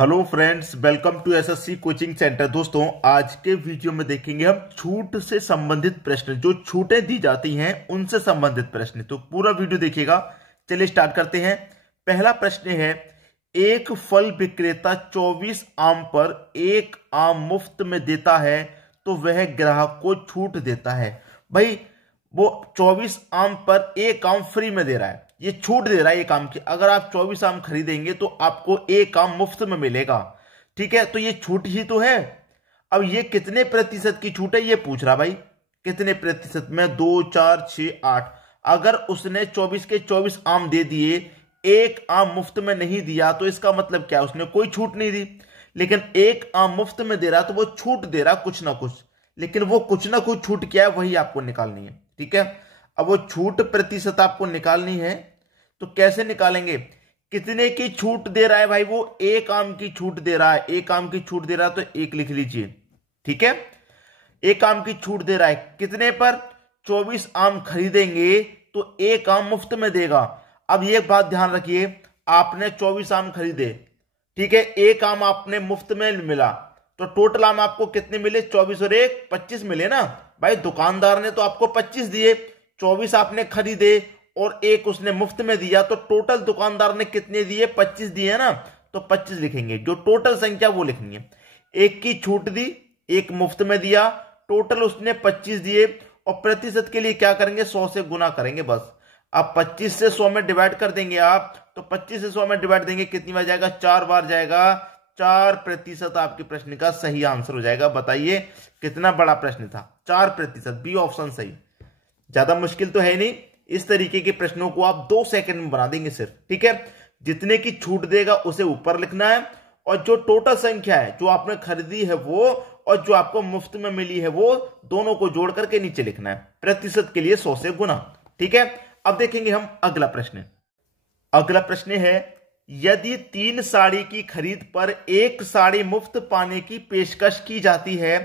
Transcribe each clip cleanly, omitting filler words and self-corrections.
Hello friends, welcome to SSC coaching centre. दोस्तों, आज के वीडियो में देखेंगे हम छूट से संबंधित प्रश्न, जो छूटें दी जाती हैं उनसे संबंधित प्रश्न। तो पूरा वीडियो देखिएगा। चलिए स्टार्ट करते हैं। पहला प्रश्न है, एक फल विक्रेता 24 आम पर एक आम मुफ्त में देता है तो वह ग्राहक को छूट देता है। भाई, वो 24 आम पर एक आम फ्री में दे रहा है, ये छूट दे रहा है एक आम की। अगर आप 24 आम खरीदेंगे तो आपको एक आम मुफ्त में मिलेगा। ठीक है, तो ये छूट ही तो है। अब ये कितने प्रतिशत की छूट है ये पूछ रहा। भाई कितने प्रतिशत में? 2, 4, 6, 8। अगर उसने 24 के 24 आम दे दिए, एक आम मुफ्त में नहीं दिया, तो इसका मतलब क्या? उसने कोई छूट नहीं दी। लेकिन एक आम मुफ्त में दे रहा तो वो छूट दे रहा कुछ ना कुछ। लेकिन वो कुछ ना कुछ छूट क्या है, वही आपको निकालनी है। ठीक है, अब वो छूट प्रतिशत आपको निकालनी है, तो कैसे निकालेंगे? कितने की छूट दे रहा है भाई? वो एक आम की छूट दे रहा है। एक आम की छूट दे रहा है तो एक लिख लीजिए। ठीक है, एक आम की छूट दे रहा है कितने पर? 24 आम खरीदेंगे तो एक आम मुफ्त में देगा। अब ये बात ध्यान रखिए, आपने 24 आम खरीदे, ठीक है, एक आम आपने मुफ्त में मिला, तो टोटल आम आपको कितने मिले? 24 और 1 25 मिले ना। भाई दुकानदार ने तो आपको 25 दिए, 24 आपने खरीदे और एक उसने मुफ्त में दिया, तो टोटल दुकानदार ने कितने दिए? 25 दिए ना। तो 25 लिखेंगे, जो टोटल संख्या वो लिखनी है। एक की छूट दी, एक मुफ्त में दिया, टोटल उसने 25 दिए। और प्रतिशत के लिए क्या करेंगे? 100 से गुना करेंगे बस। अब 25 से 100 में डिवाइड कर देंगे आप, तो 25 से 100 में डिवाइड देंगे, कितनी बार जाएगा? 4 बार जाएगा। 4% आपके प्रश्न का सही आंसर हो जाएगा। बताइए कितना बड़ा प्रश्न था? 4%। बी ऑप्शन सही। ज्यादा मुश्किल तो है नहीं। इस तरीके के प्रश्नों को आप 2 सेकंड में बना देंगे सिर्फ। ठीक है, जितने की छूट देगा उसे ऊपर लिखना है, और जो टोटल संख्या है, जो आपने खरीदी है वो और जो आपको मुफ्त में मिली है वो, दोनों को जोड़ करके नीचे लिखना है। प्रतिशत के लिए 100 से गुना। ठीक है, अब देखेंगे हम अगला प्रश्न। अगला प्रश्न है, यदि 3 साड़ी की खरीद पर एक साड़ी मुफ्त पाने की पेशकश की जाती है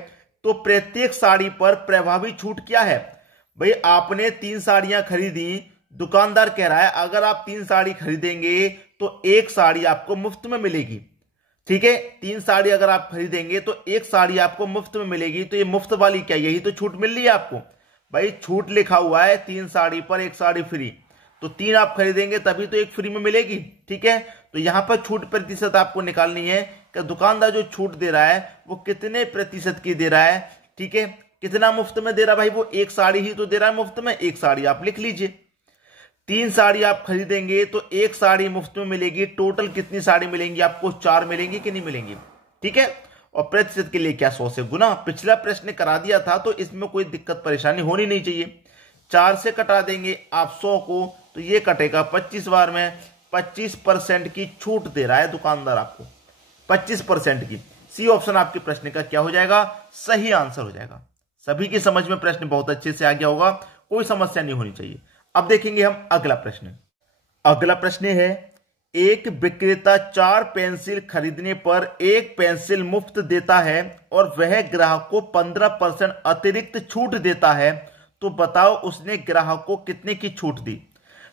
तो प्रत्येक साड़ी पर प्रभावी छूट क्या है? भाई आपने 3 साड़ियां खरीदी, दुकानदार कह रहा है अगर आप 3 साड़ी खरीदेंगे तो एक साड़ी आपको मुफ्त में मिलेगी। ठीक है, 3 साड़ी अगर आप खरीदेंगे तो एक साड़ी आपको मुफ्त में मिलेगी। तो ये मुफ्त वाली क्या, यही तो छूट मिल रही है आपको। भाई छूट लिखा हुआ है 3 साड़ी पर एक साड़ी फ्री, तो 3 आप खरीदेंगे तभी तो एक फ्री में मिलेगी। ठीक है, तो यहां पर छूट प्रतिशत आपको निकालनी है कि दुकानदार जो छूट दे रहा है वो कितने प्रतिशत की दे रहा है। ठीक है, कितना मुफ्त में दे रहा है? भाई वो एक साड़ी ही तो दे रहा है मुफ्त में, एक साड़ी आप लिख लीजिए। 3 साड़ी आप खरीदेंगे तो एक साड़ी मुफ्त में मिलेगी। टोटल कितनी साड़ी मिलेंगी आपको? 4 मिलेंगी कि नहीं मिलेंगी? ठीक है, और प्रतिशत के लिए क्या? 100 से गुना। पिछला प्रश्न करा दिया था तो इसमें कोई दिक्कत परेशानी होनी नहीं चाहिए। 4 से कटा देंगे आप 100 को, तो ये कटेगा 25 बार में। 25% की छूट दे रहा है दुकानदार आपको, 25% की। सी ऑप्शन आपके प्रश्न का क्या हो जाएगा? सही आंसर हो जाएगा। सभी की समझ में प्रश्न बहुत अच्छे से आ गया होगा, कोई समस्या नहीं होनी चाहिए। अब देखेंगे हम अगला प्रश्न। अगला प्रश्न है, एक विक्रेता 4 पेंसिल खरीदने पर एक पेंसिल मुफ्त देता है और वह ग्राहक को 15% अतिरिक्त छूट देता है, तो बताओ उसने ग्राहक को कितने की छूट दी?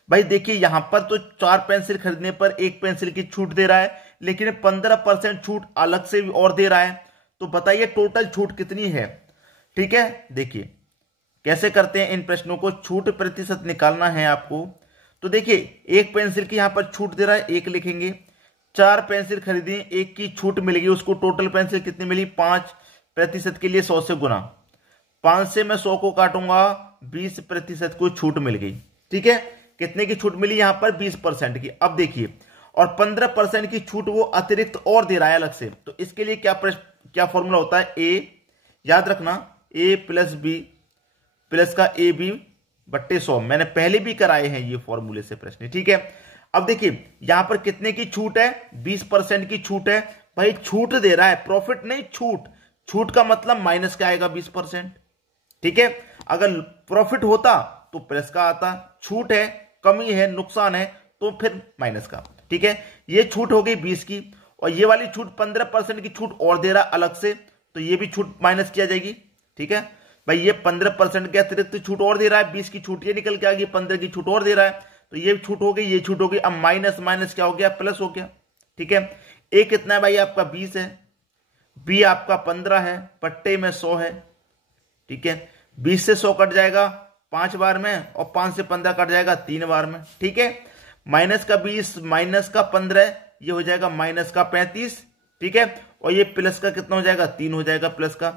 भाई देखिए, यहां पर तो 4 पेंसिल खरीदने पर एक पेंसिल की छूट दे रहा है, लेकिन 15% छूट अलग से भी और दे रहा है। तो बताइए टोटल छूट कितनी है? ठीक है, देखिए कैसे करते हैं इन प्रश्नों को। छूट प्रतिशत निकालना है आपको। तो देखिए, एक पेंसिल की यहां पर छूट दे रहा है, एक लिखेंगे। 4 पेंसिल खरीदी, एक की छूट मिलेगी, उसको टोटल पेंसिल कितनी मिली? 5। प्रतिशत के लिए 100 से गुना। 5 से मैं 100 को काटूंगा, 20% को छूट मिल गई। ठीक है, कितने की छूट मिली? यहां पर 20% की। अब देखिए, और 15% की छूट वो अतिरिक्त और दे रहा है अलग से। तो इसके लिए क्या फॉर्मूला होता है? ए, याद रखना, ए प्लस बी प्लस का ए बी बट्टे 100। मैंने पहले भी कराए हैं ये फॉर्मूले से प्रश्न। ठीक है, अब देखिए यहां पर कितने की छूट है? 20% की छूट है। भाई छूट दे रहा है, प्रॉफिट नहीं, छूट। छूट का मतलब माइनस का आएगा 20%। ठीक है, अगर प्रॉफिट होता तो प्लस का आता। छूट है, कमी है, नुकसान है, तो फिर माइनस का। ठीक है, ये छूट हो गई 20 की, और ये वाली छूट 15% की छूट और दे रहा अलग से, तो ये भी छूट माइनस किया जाएगी। ठीक है भाई, ये 15% के अतिरिक्त छूट और दे रहा है, 20 की छूट ये निकल के आ गई, 15 की छूट और दे रहा है, तो ये छूट हो गई, ये छूट हो गई। अब माइनस माइनस क्या हो गया? प्लस हो गया। ठीक है, ए कितना है भाई आपका 20 है, बी आपका 15 है, पट्टे में 100 है। ठीक है, 20 से 100 कट जाएगा 5 बार में और 5 से 15 कट जाएगा 3 बार में। ठीक है, माइनस का 20 माइनस का 15 ये हो जाएगा माइनस का 35। ठीक है, और ये प्लस का कितना हो जाएगा 3 हो जाएगा प्लस का।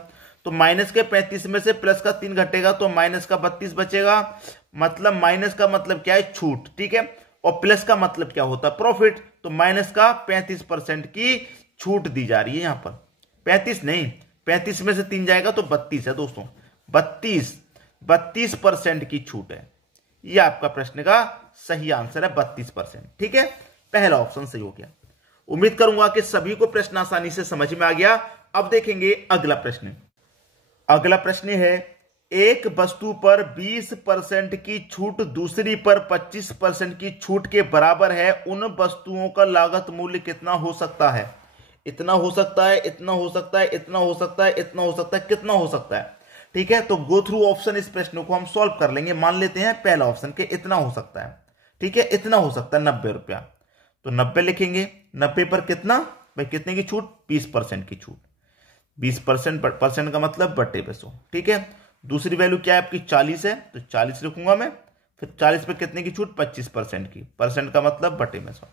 तो माइनस के 35 में से प्लस का 3 घटेगा तो माइनस का 32 बचेगा। मतलब माइनस का मतलब क्या है छूट। ठीक है, और प्लस का मतलब क्या होता है प्रॉफिट। तो माइनस का 35% की छूट दी जा रही है यहां पर। 35 नहीं, 35 में से 3 जाएगा तो 32 है दोस्तों, 32% की छूट है। यह आपका प्रश्न का सही आंसर है 32%। ठीक है, पहला ऑप्शन सही हो गया। उम्मीद करूंगा कि सभी को प्रश्न आसानी से समझ में आ गया। अब देखेंगे अगला प्रश्न। अगला प्रश्न है, एक वस्तु पर 20% की छूट दूसरी पर 25% की छूट के बराबर है। उन वस्तुओं का लागत मूल्य कितना हो सकता है? इतना हो सकता है, इतना हो सकता है, इतना हो सकता है, इतना हो सकता है, कितना हो सकता है? ठीक है, तो गो थ्रू ऑप्शन इस प्रश्न को हम सॉल्व कर लेंगे। मान लेते हैं पहला ऑप्शन के इतना हो सकता है। ठीक है, इतना हो सकता है 90 रुपया, तो 90 लिखेंगे। 90 पर कितना भाई, कितने की छूट? 20% की छूट। 20% का मतलब बट्टे पे 100। ठीक है, दूसरी वैल्यू क्या है आपकी 40 है, तो 40 लिखूंगा मैं। फिर 40 पे कितने की छूट? 25% की। परसेंट का मतलब बट्टे में 100।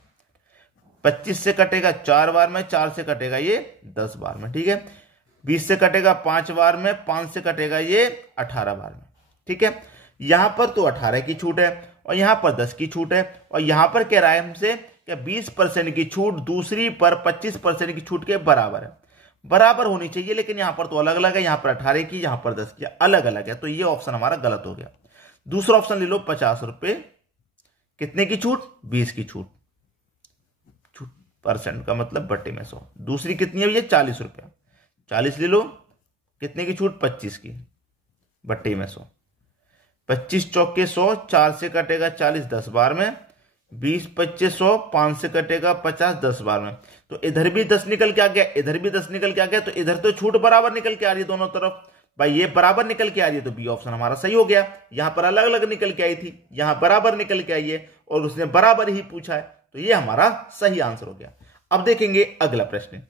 25 से कटेगा 4 बार में, 4 से कटेगा ये 10 बार में। ठीक है, 20 से कटेगा 5 बार में, 5 से कटेगा ये 18 बार में। ठीक है, यहां पर तो 18 की छूट है और यहां पर 10 की छूट है, और यहां पर कह रहा है हमसे कि 20% की छूट दूसरी पर 25% की छूट के बराबर है। बराबर होनी चाहिए, लेकिन यहां पर तो अलग अलग है। यहां पर 18 की, यहां पर 10 की, अलग अलग है, तो ये ऑप्शन हमारा गलत हो गया। दूसरा ऑप्शन ले लो, 50 रुपए कितने की छूट? 20 की छूट। परसेंट का मतलब बट्टे में 100। दूसरी कितनी है भैया? 40 रुपया। 40 ले लो, कितने की छूट? 25 की, बट्टे में 100। 25 चौके 100, 4 से कटेगा 40 10 बार में, 20 25 100, 5 से कटेगा 50 10 बार में। तो इधर भी 10 निकल के आ गया, इधर भी 10 निकल के आ गया, तो इधर तो छूट बराबर निकल के आ रही है दोनों तरफ। भाई ये बराबर निकल के आ रही है, तो बी ऑप्शन हमारा सही हो गया। यहां पर अलग अलग निकल के आई थी, यहां बराबर निकल के आई है, और उसने बराबर ही पूछा है, तो ये हमारा सही आंसर हो गया। अब देखेंगे अगला प्रश्न।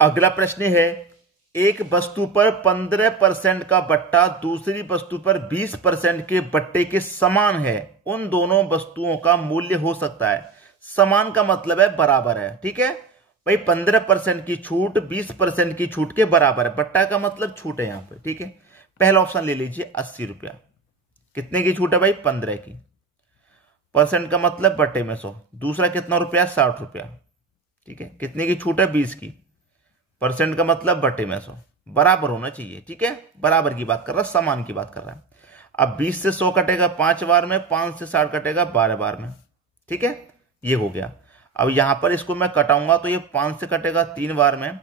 अगला प्रश्न है, एक वस्तु पर 15% का बट्टा दूसरी वस्तु पर 20% के बट्टे के समान है। उन दोनों वस्तुओं का मूल्य हो सकता है। समान का मतलब है बराबर है। ठीक है भाई, 15% की छूट 20% की छूट के बराबर है। बट्टा का मतलब छूट है यहां पे। ठीक है, पहला ऑप्शन ले लीजिए 80 रुपया। कितने की छूट है भाई? 15 की। परसेंट का मतलब बट्टे में 100। दूसरा कितना रुपया? 60 रुपया। ठीक है, कितने की छूट है? 20 की। परसेंट का मतलब बट्टे में 100। बराबर होना चाहिए। ठीक है, बराबर की बात कर रहा है, समान की बात कर रहा है। अब 20 से 100 कटेगा 5 बार में, 5 से 60 कटेगा 12 बार में। ठीक है, ये हो गया। अब यहां पर इसको मैं कटाऊंगा तो ये 5 से कटेगा 3 बार में,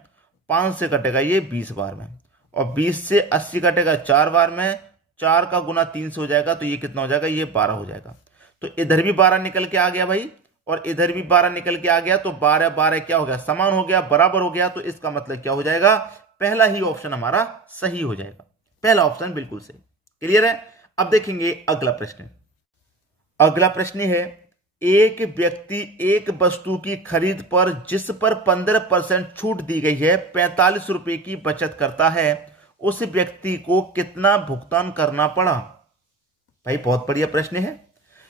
5 से कटेगा ये 20 बार में, और 20 से 80 कटेगा 4 बार में। 4 का गुना 3 से हो जाएगा, तो ये कितना हो जाएगा? ये 12 हो जाएगा। तो इधर भी 12 निकल के आ गया भाई, और इधर भी 12 निकल के आ गया, तो 12 12 क्या हो गया? समान हो गया, बराबर हो गया। तो इसका मतलब क्या हो जाएगा? पहला ही ऑप्शन हमारा सही हो जाएगा। पहला ऑप्शन बिल्कुल सही। क्लियर है? अब देखेंगे अगला प्रश्न। अगला प्रश्न है, एक व्यक्ति एक वस्तु की खरीद पर जिस पर 15% छूट दी गई है 45 रुपए की बचत करता है, उस व्यक्ति को कितना भुगतान करना पड़ा? भाई बहुत बढ़िया प्रश्न है।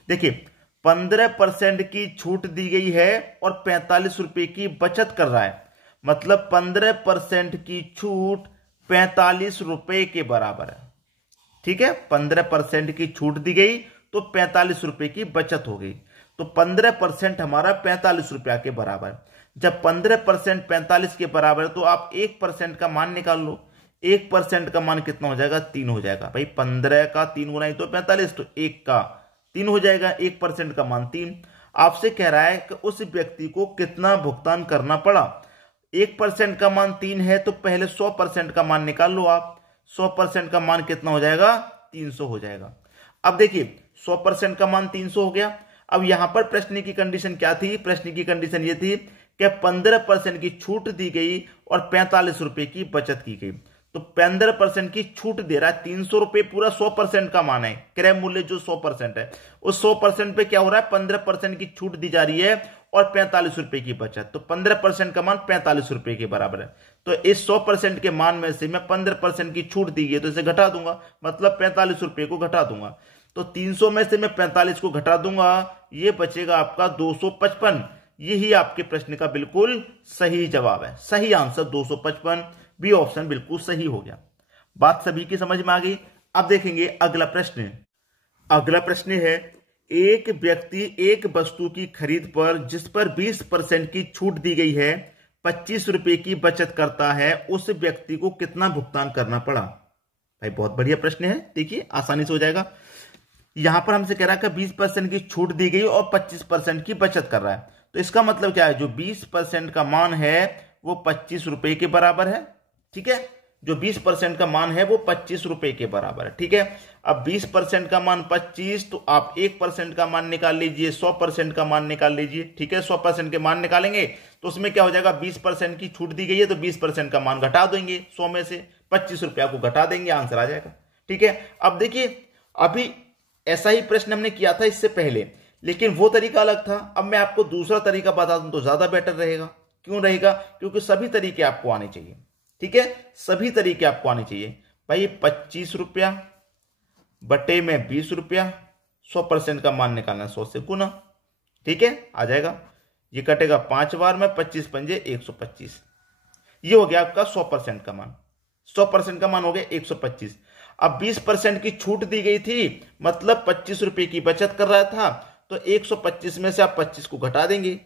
देखिए, 15% की छूट दी गई है और 45 रुपए की बचत कर रहा है, मतलब 15% की छूट 45 रुपए के बराबर है। ठीक है, 15% की छूट दी गई तो 45 रुपए की बचत हो गई, तो 15% हमारा 45 रुपया के बराबर। जब 15% 45 के बराबर है तो आप 1% का मान निकाल लो। 1% का मान कितना हो जाएगा? 3 हो जाएगा। भाई 15 का 3 गुना तो 45, तो 1 का 3 हो जाएगा। 1% का मान 3। आपसे कह रहा है कि उस व्यक्ति को कितना भुगतान करना पड़ा। 1% का मान 3 है, तो पहले 100% का मान निकाल लो आप। 100% का मान कितना हो जाएगा? 300 हो जाएगा। अब देखिए, 100% का मान 300 हो गया। अब यहां पर प्रश्न की कंडीशन क्या थी? प्रश्न की कंडीशन ये थी कि 15% की छूट दी गई और 45 रुपए की बचत की गई। तो 15% की छूट दे रहा है, 300 रुपए पूरा 100% का मान है। क्रय मूल्य जो 100% है, उस 100% पे क्या हो रहा है? 15% की छूट दी जा रही है और 45 रुपए की बचत, तो 15% का मान 45 रुपए के बराबर है। तो इस 100% के मान में से मैं 15% की छूट दी है तो इसे घटा दूंगा, मतलब 45 रुपए को घटा दूंगा। तो 300 में से मैं 45 को घटा दूंगा, ये बचेगा आपका 255। यही आपके प्रश्न का बिल्कुल सही जवाब है। सही आंसर 255, बी ऑप्शन बिल्कुल सही हो गया। बात सभी की समझ में आ गई। अब देखेंगे अगला प्रश्न। अगला प्रश्न है, एक व्यक्ति एक वस्तु की खरीद पर जिस पर 20% की छूट दी गई है 25 रुपए की बचत करता है, उस व्यक्ति को कितना भुगतान करना पड़ा? भाई बहुत बढ़िया प्रश्न है, देखिए आसानी से हो जाएगा। यहां पर हमसे कह रहा है कि 20% की छूट दी गई और 25% की बचत कर रहा है, तो इसका मतलब क्या है, जो 20% का मान है वो 25 रुपए के बराबर है। ठीक है, जो 20% का मान है वो 25 रुपए के बराबर है। ठीक है, अब 20% का मान 25, तो आप 1% का मान निकाल लीजिए, 100% का मान निकाल लीजिए। ठीक है, 100% के मान निकालेंगे तो उसमें क्या हो जाएगा, 20% की छूट दी गई है तो 20% का मान घटा देंगे, 100 में से 25 रुपया को घटा देंगे, आंसर आ जाएगा। ठीक है, अब देखिए अभी ऐसा ही प्रश्न हमने किया था इससे पहले, लेकिन वो तरीका अलग था। अब मैं आपको दूसरा तरीका बता दूं तो ज्यादा बेटर रहेगा। क्यों रहेगा? क्योंकि सभी तरीके आपको आने चाहिए। ठीक है, सभी तरीके आपको आने चाहिए। भाई 25 रुपया बटे में 20 रुपया, 100% का मान निकालना, 100 से गुना। ठीक है, आ जाएगा, ये कटेगा 5 बार में, 25 पंजे 125। ये हो गया आपका 100% का मान। 100% का मान हो गया 125। अब 20% की छूट दी गई थी, मतलब 25 रुपए की बचत कर रहा था, तो 125 में से आप 25 को घटा देंगे।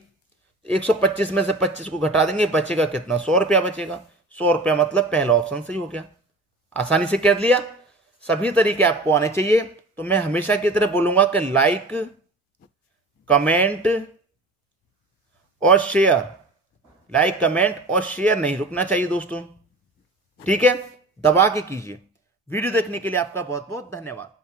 125 में से 25 को घटा देंगे, बचेगा कितना, 100 रुपया बचेगा। 100 रुपया मतलब पहला ऑप्शन सही हो गया। आसानी से कर लिया। सभी तरीके आपको आने चाहिए। तो मैं हमेशा की तरह बोलूंगा कि लाइक, कमेंट और शेयर, लाइक कमेंट और शेयर नहीं रुकना चाहिए दोस्तों। ठीक है, दबा के कीजिए। वीडियो देखने के लिए आपका बहुत बहुत धन्यवाद।